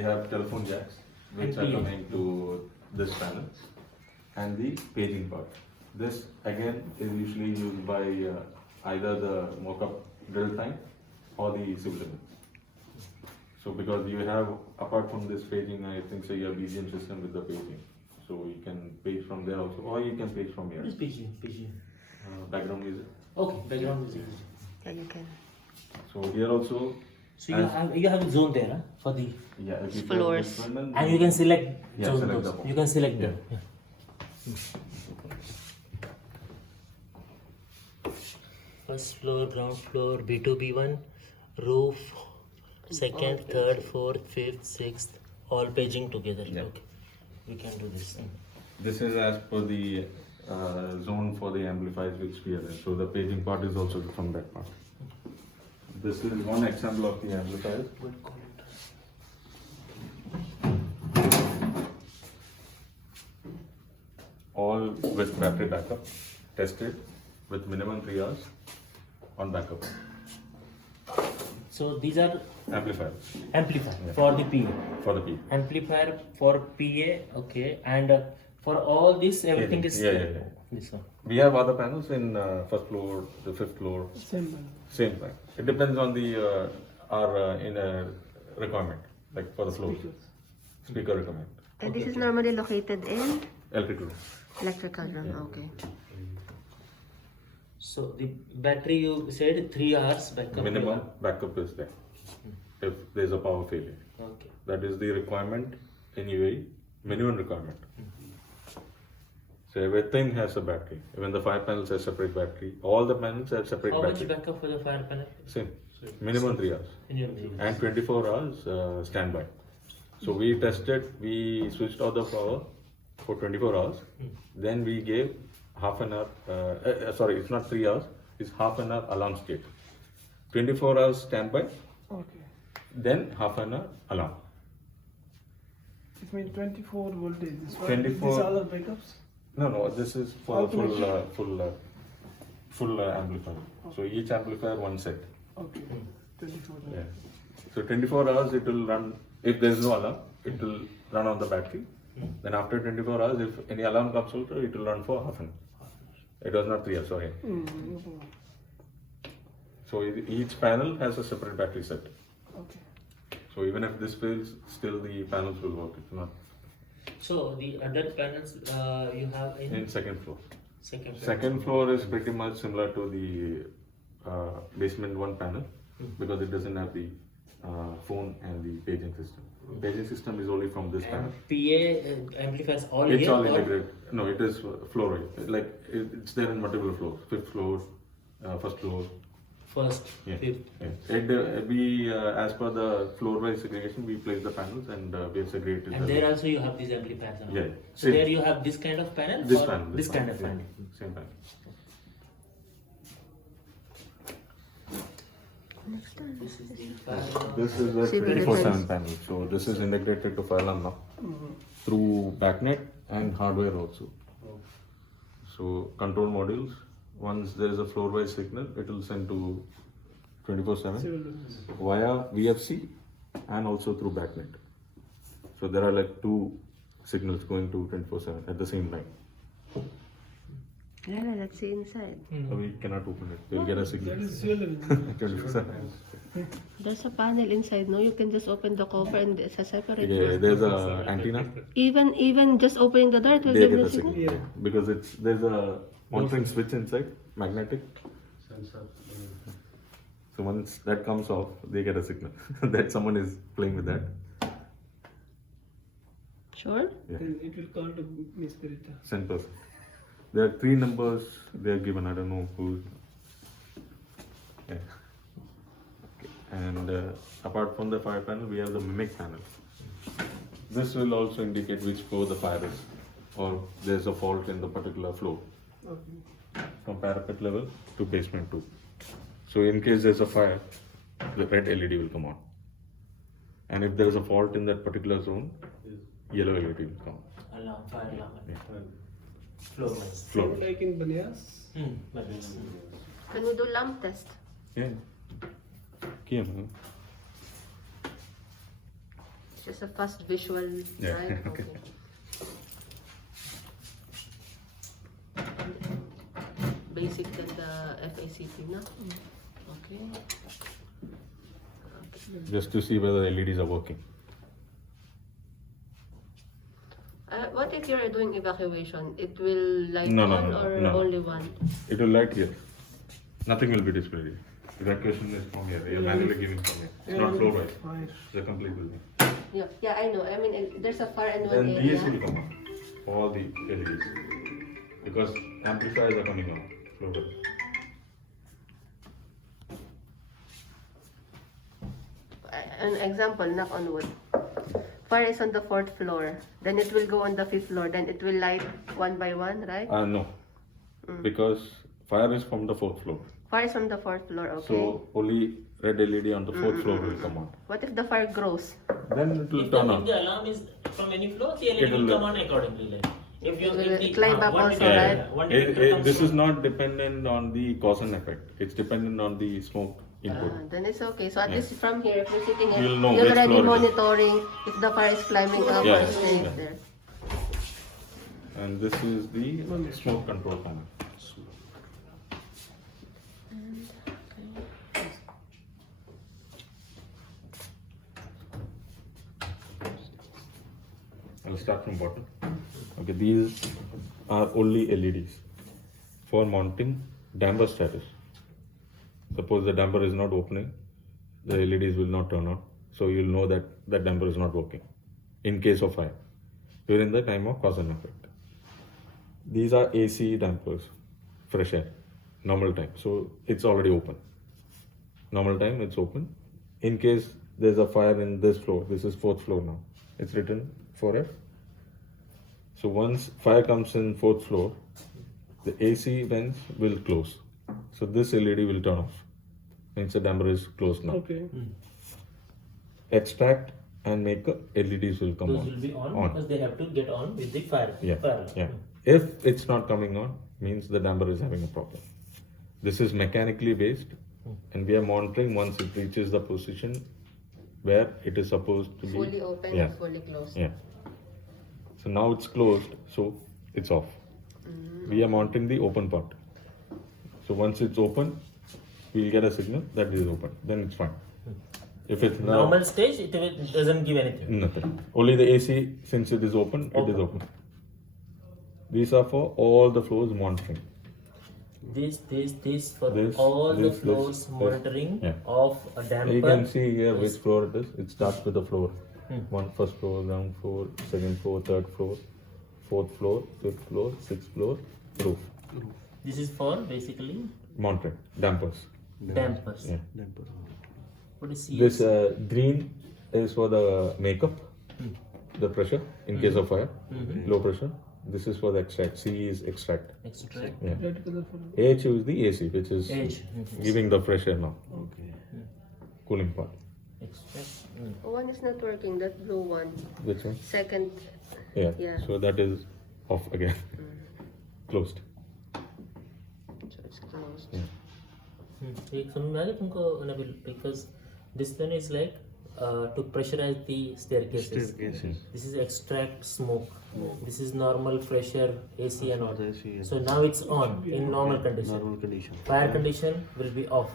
we have telephone jacks which are coming to this panel and the paging part. This again is usually used by either the mock-up drill time or the civil limits. So because you have, apart from this paging, I think so you have BGM system with the paging. So you can page from there also, or you can page from here. What is paging? Background music. Okay, background music. Yeah, you can. So here also. So you have a zone there, huh? For the If you floors. press this button, and you can select zone select those. the You can select them. Yeah. First floor, ground floor, B2, B1, roof, second, third, fourth, fifth, sixth, all paging together. Yeah. Okay, we can do this. This is as per the zone for the amplifiers which we are in. So the paging part is also from that part. This is one example of the amplifiers. All with battery backup, tested with minimum 3 hours on backup. So these are Amplifier amplifier Yeah. for the PA. for the P. Amplifier for PA, okay, and for all this everything is Yeah. this one. We have other panels in first floor, the fifth floor. Same thing. It depends on the our requirement, like for the floor. Speaker requirement. And this is normally located in Electrical. electrical room. Okay. So the battery you said 3 hours backup. Minimum backup is there. If there is a power failure, Okay. that is the requirement in UAE. Minimum requirement. So everything has a battery. Even the 5 panels have separate battery. All the panels have separate How much battery. backup for the fire panel? Same. Minimum 3 hours. In your opinion? And 24 hours standby. So we tested, we switched off the power for 24 hours. Then we gave half an hour, sorry, it's not 3 hours, it's half an hour alarm state. 24 hours standby, Okay. then half an hour alarm. It means 24 voltage. This one, 24 These are all backups. No, this is for the Automation. full amplifier. So each amplifier one set. Okay. 24. Yeah. So 24 hours it will run, if there is no alarm, it will run on the battery. Then after 24 hours, if any alarm comes also, it will run for half an hour. It was not 3 hours, sorry. No problem. So each panel has a separate battery set. Okay. So even if this fails, still the panels will work. It's not So the other panels you have in second floor. second floor. Second floor is pretty much similar to the basement one panel because it doesn't have the phone and the paging system. Paging system is only from this panel. PA amplifiers all It's here all or integrated. No, it is floor. Like it's there in multiple floors. Fifth floor, first floor. first, Yeah. fifth. Yeah. We, as per the floor-wise segregation, we place the panels and we have segregated. And the- there also you have these amplifiers. Around. Yeah. So there you have this kind of panel. This or panel. This kind of yeah. panel. Same panel. Next time. This is the fire. This is a Civil 24/7 defense. panel. So this is integrated to fire alarm now through backnet and hardware also. So control modules. Once there is a floor-wise signal, it will send to 24/7 via VFC and also through backnet. So there are like 2 signals going to 24/7 at the same time. Yeah, let's see inside. So we cannot open it. We'll get a signal. That is really 24/7. There's a panel inside. No, you can just open the cover and it's a separate. Yeah, there's a antenna. Even just opening the door, it will They give get the a signal. signal because there's a monitoring switch inside, magnetic. So once that comes off, they get a signal that someone is playing with that. Sure. Yeah. Then it will call to Miss Perita. Send person. There are 3 numbers they are given. I don't know who. Yeah. Okay. And apart from the fire panel, we have the mimic panel. This will also indicate which floor the fire is, or there's a fault in the particular floor. Okay. From parapet level to basement 2. So in case there's a fire, the red LED will come on. And if there is a fault in that particular zone, yellow LED will come on. Alarm, fire alarm. Yeah. Floor wise. Floor. Like in Banias. Can we do lamp test? Yeah. Kiya na. Just a fast visual, Yeah. right? Okay. Basic than the FACP, no? Okay. Just to see whether the LEDs are working. What if you're doing evacuation? It will light No, on no, or no. only one? It will light here. Nothing will be displayed here. Evacuation is from here. You're manually giving from here. It's not floor wise. Fire. It's a complete building. Yeah, I know. I mean, there's a fire in one Then these area. will come on. All the LEDs. Because amplifiers are coming on. Floor wise. An example, knock on wood. Fire is on the 4th floor. Then it will go on the 5th floor. Then it will light one by one, right? No. Because fire is from the 4th floor. Fire is from the 4th floor, okay. So only red LED on the 4th floor will come on. What if the fire grows? Then it will If turn the, on. if the alarm is from any floor, the LED It will will- come on accordingly. Like if you It will if the, climb up one also, detector- right? one detector comes This from- is not dependent on the cause and effect. It's dependent on the smoke input. Then it's okay. So at Yeah. least from here, if you're sitting here, You'll know you're which already floor it is. monitoring if the fire is climbing up Yeah, or staying yeah. there. And this is the smoke control panel. I'll start from bottom. Okay, these are only LEDs for mounting damper status. Suppose the damper is not opening, the LEDs will not turn on. So you'll know that that damper is not working in case of fire during the time of cause and effect. These are AC dampers, fresh air, normal time. So it's already open. Normal time it's open. In case there's a fire in this floor, this is 4th floor now. It's written 4F. So once fire comes in 4th floor, the AC vents will close. So this LED will turn off. Means the damper is closed now. Okay. Extract and make LEDs will come Those on. will be on, because they have to get on with the fire. Yeah, fire. yeah. If it's not coming on, means the damper is having a problem. This is mechanically based, and we are monitoring once it reaches the position where it is supposed to be. Fully open Yeah, or fully closed? yeah. So now it's closed, so it's off. We are monitoring the open part. So once it's open, we'll get a signal that it is open. Then it's fine. If it's now Normal stage, it doesn't give anything. nothing. Only the AC, since it is open, it is open. These are for all the floors monitoring. This for This, all the this, floors this. monitoring Yeah. of a damper. You can see here which floor it is. It starts with the floor. Hmm. First floor, ground floor, second floor, third floor, 4th floor, 5th floor, 6th floor, roof. This is for basically Monitoring, dampers. dampers. Yeah. What is This green is for the makeup, the pressure in case of fire, low pressure. This is for the extract. C is extract. extract? Yeah. Red color for H is the AC, which is H. giving the fresh air now, okay. cooling part. Extract. One is not working, that blue one. Which one? Second, Yeah. Yeah. So that is off again, closed. so it's closed. Yeah. Coming back to Nabil, because this one is like to pressurize the staircases. This is extract smoke. This is normal pressure AC and all. So now it's on in normal condition. Fire condition will be off,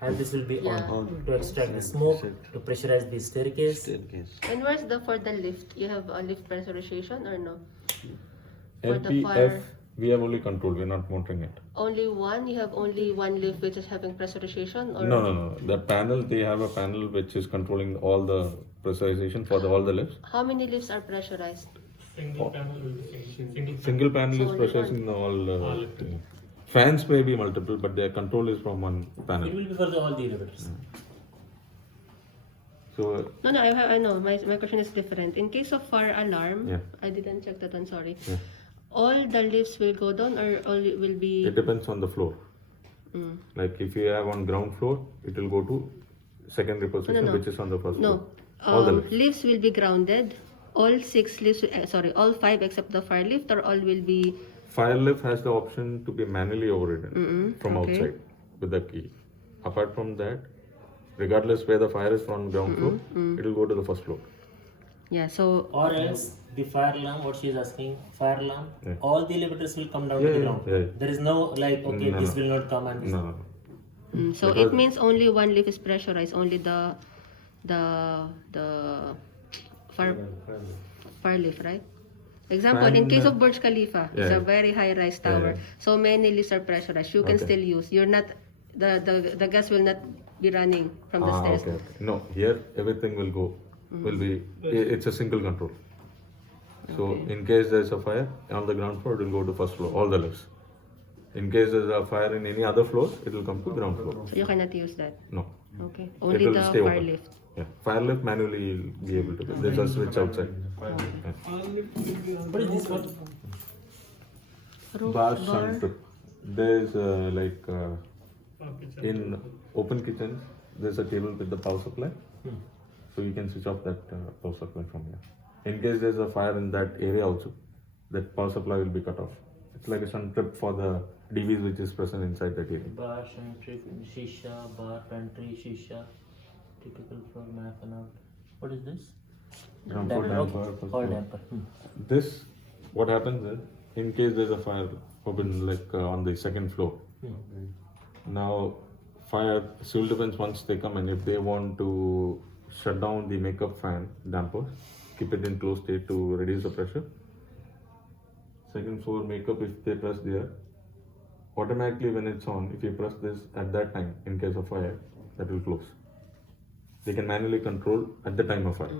and this will be Yeah. on to extract the smoke, to pressurize the staircase. And where's the for the lift? You have a lift pressurization or no? For the LPF, fire, we have only control, we're not monitoring it. only one? You have only one lift which is having pressurization? Or No. The panel, they have a panel which is controlling all the pressurization for all the lifts. How many lifts are pressurized? Single panel is So only pressurizing all. Fans may be multiple, but their control is from one It panel. will be for all the elevators. So No, I know. My question is different. In case of fire alarm, Yeah. I didn't check that one, sorry. Yeah. All the lifts will go down or all will be... it depends on the floor. Like if you have on ground floor, it will go to secondary position, no. which is on the first No, floor. All the lifts. lifts will be grounded. All 6 lifts, all 5 except the fire lift, or all will be... Fire lift has the option to be manually overridden from okay. outside with the key. Apart from that, regardless where the fire is from ground floor, it will go to the first floor. Yeah, so Or else the fire alarm, what she is asking, fire alarm, Yeah. all the elevators will come down Yeah, to the yeah, ground. yeah. There is no like, okay, No, this no. will not come and this. No, no. so Because- it means only one lift is pressurized, only the fire lift, right? Example, in Fan, case of Burj Khalifa, it's yeah. a very high-rise tower. Yeah. So many lifts are pressurized. You can Okay. still use. You're not the gas will not be running from the stairs. Okay, okay. No, here everything will go, will be, it's a single control. So Okay. in case there's a fire on the ground floor, it will go to first floor, all the lifts. In case there's a fire in any other floors, it will come to ground floor. So you cannot use that. No, Okay. it Only will the stay fire open. lift. Yeah, fire lift manually you'll be able to do. There's a switch outside. Yeah. What is this one? Roof Bar bar. sun trip. There's in open kitchens, there's a table with the power supply. So you can switch off that power supply from here. In case there's a fire in that area also, that power supply will be cut off. It's like a sun trip for the DVs which is present inside that area. Bar, shunt, shisha, bar, pantry, shisha, typical for map and all. What is this? Ground floor Damper, damper, okay. first All floor. damper. This, what happens is, in case there's a fire open like on the second floor. Now, fire civil defense, once they come and if they want to shut down the makeup fan dampers, keep it in closed state to reduce the pressure. Second floor makeup, if they press there, automatically when it's on, if you press this at that time, in case of fire, that will close. They can manually control at the time of fire.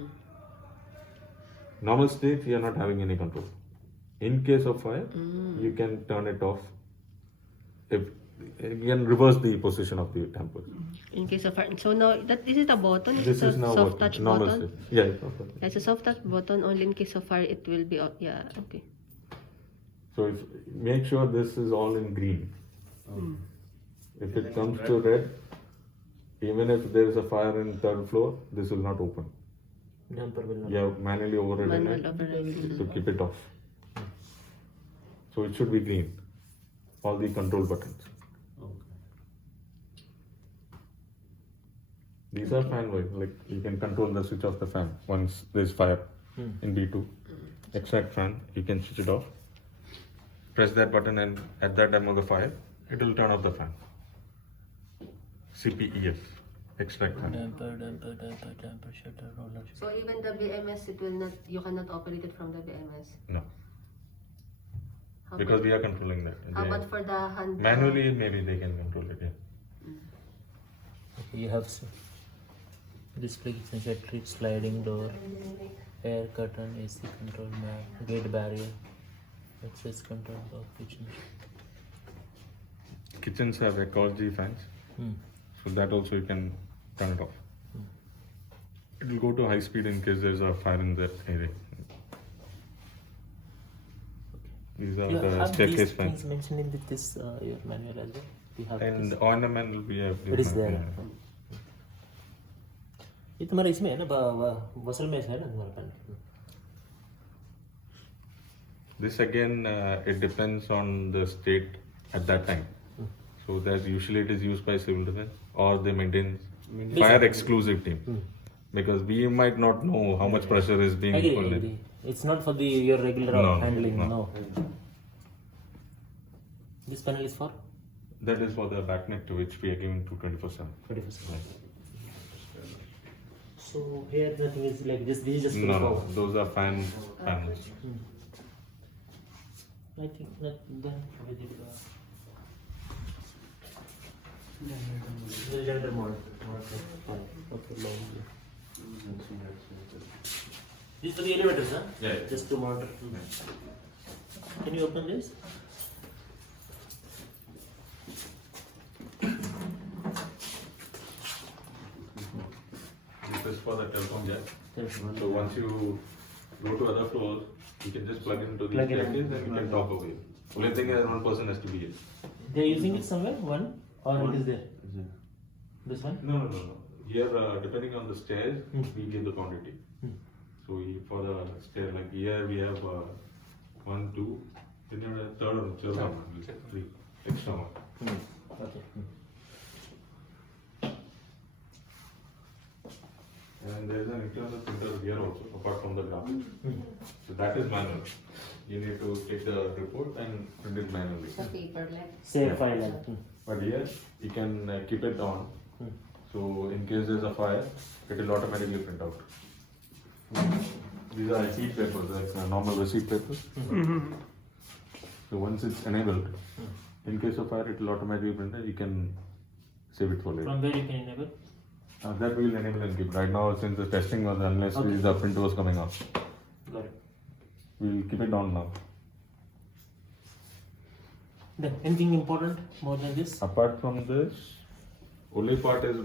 Normal state, you are not having any control. In case of fire, you can turn it off. If you can reverse the position of the damper. In case of fire. So now that is it a button? This It's is a now soft working. touch Normal button. state. Yeah, it's off. It's a soft touch button. Only in case of fire, it will be. Yeah. Okay. So if make sure this is all in green. If it comes to red, even if there is a fire in third floor, this will not open. Damper will not. You have manually overridden Manual it override. to keep it off. So it should be green. All the control buttons. These are fan wise, like you can control the switch of the fan once there's fire in B2. Extract fan, you can switch it off. Press that button and at that time of the fire, it will turn off the fan. CPEF, extract fan. Damper, shutter, roller. So even the BMS, it will not. You cannot operate it from the BMS. No, How because about, we are controlling that. how They- about for the hand? manually, maybe they can control it. Yeah. Okay, you have display kitchen set, sliding door, air curtain, AC control map, gate barrier, access control of kitchen. Kitchens have ecology fans, so that also you can turn it off. It will go to high speed in case there's a fire in that area. These are You the have staircase these fans. things mentioned in this your manual as well. You have And this. ornament will be a It is there. yeah. ये तुम्हारा इसमें है ना वसल में है ना तुम्हारा pan. This again, it depends on the state at that time. So that usually it is used by civil defense or they maintain fire exclusive team. Because we might not know how much pressure is being Agree, pulled in. agree. It's not for the your regular No, handling. no. No. This panel is for That is for the backnet to which we are giving to 24/7. 21st. So here nothing is like this. This is just for No, power. no, those are fan panels. I think not done with it. The gender model. Okay, long. This is for the elevators, huh? Yeah. Just to monitor. Can you open this? This is for the telecom jack. There's one. So once you go to other floors, you can just plug into the Plug it in. staircase and you can talk over here. Only thing is one person has to be here. They're using it somewhere, one, or it is there? This one? No, no, no, no. Here, depending on the stairs, we give the quantity. So for the stair, like here we have 1, 2, then you have a third one, we'll say 3, extra one. Okay. And then there is an internal printer here also, apart from the graphics. So that is manual. You need to take the report and print it manually. Sa paper like. Save Yeah. file and. But here, you can keep it on. So in case there's a fire, it will automatically print out. These are sheet papers, like normal receipt papers. So once it's enabled, in case of fire, it will automatically print it. You can save it for later. From where you can enable? That we will enable and keep. Right now, since the testing was unless the printer was coming up, Got it. we will keep it on now. Then anything important more than this? Apart from this, only part is